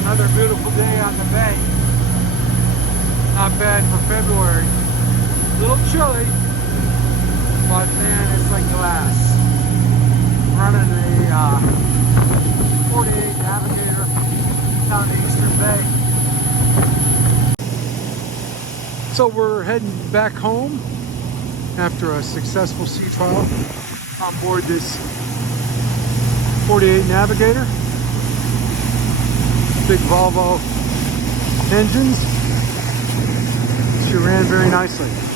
Another beautiful day on the bay. Not bad for February. A little chilly, but man, it's like glass. Running a 48 Navigator down the Eastern Bay. So we're heading back home after a successful sea trial on board this 48 Navigator. Big Volvo engines. She ran very nicely.